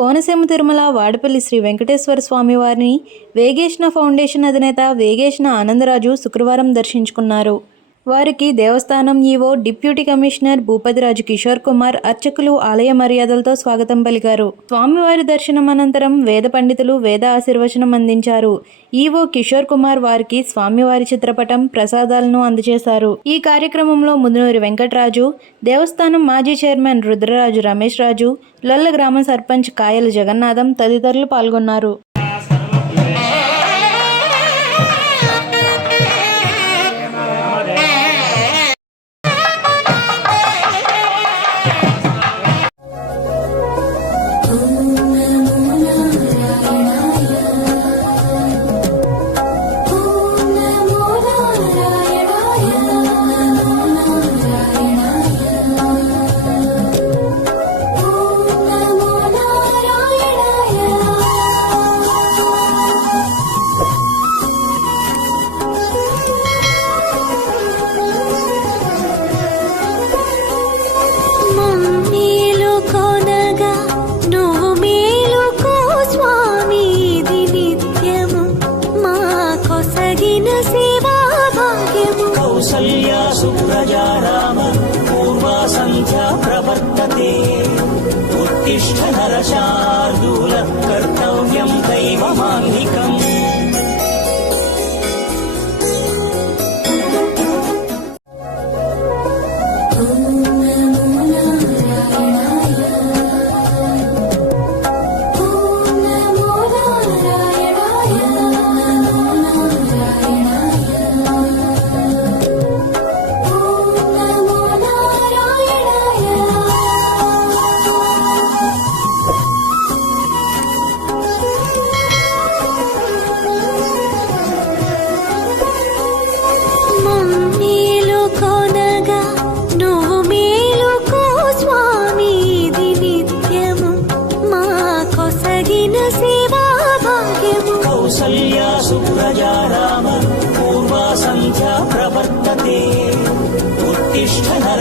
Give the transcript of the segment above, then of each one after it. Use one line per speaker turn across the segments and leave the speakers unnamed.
కోనసీమ తిరుమల వాడపల్లి శ్రీ వెంకటేశ్వర స్వామి వారిని వేగేష్ణ ఫౌండేషన్ అధినేత వేగేష్ణ ఆనందరాజు శుక్రవారం దర్శించుకున్నారు. వారికి దేవస్థానం EO deputy commissioner Bhupathiraju Kishore Kumar అర్చకులు ఆలయ మర్యాదలతో స్వాగతం పలికారు. స్వామివారి దర్శనం అనంతరం వేద పండితులు వేద ఆశీర్వచనం అందించారు. ఈవో కిషోర్ కుమార్ వారికి స్వామివారి చిత్రపటం ప్రసాదాలను అందజేశారు. ఈ కార్యక్రమంలో ముదునూరి వెంకటరాజు దేవస్థానం మాజీ చైర్మన్ రుద్రరాజు రమేష్ రాజు లొల్ల గ్రామ సర్పంచ్ కాయల జగన్నాథం తదితరులు పాల్గొన్నారు.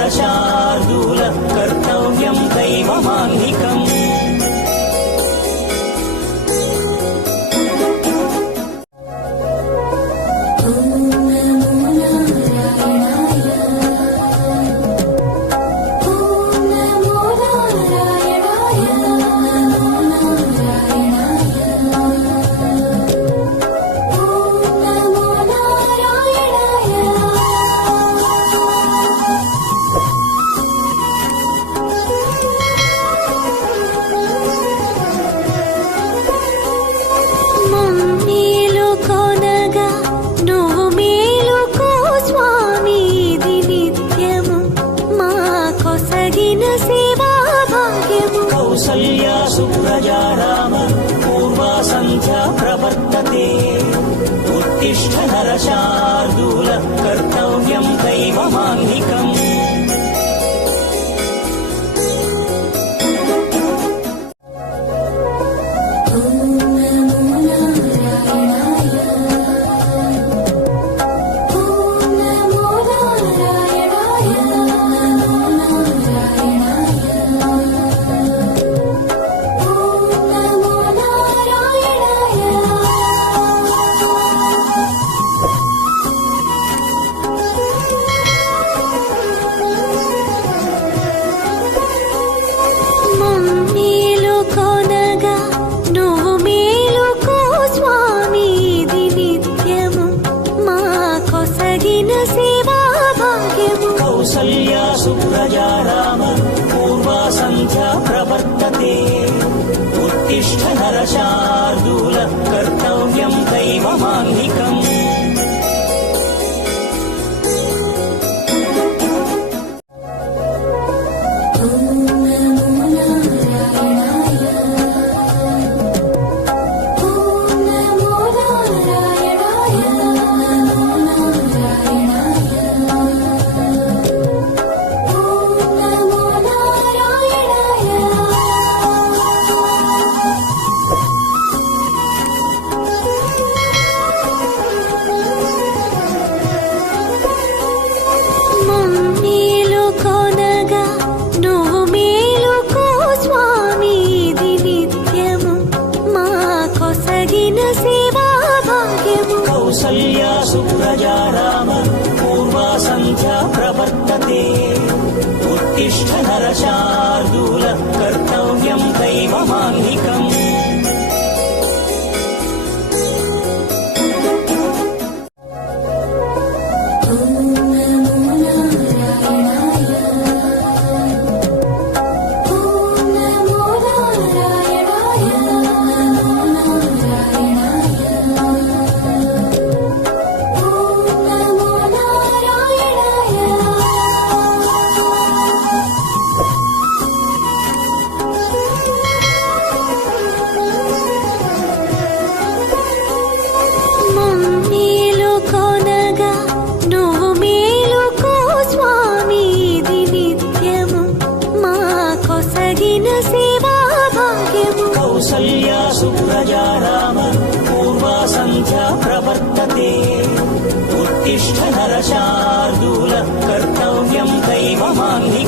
家
కౌసల్యా సుప్రజా రామ పూర్వా సంధ్యా সমাধি Show. प्रजाराम पूर्वासन्ध्या प्रवर्तते उत्तिष्ठ नरशार्दूल कर्तव्यम् दैवमान्य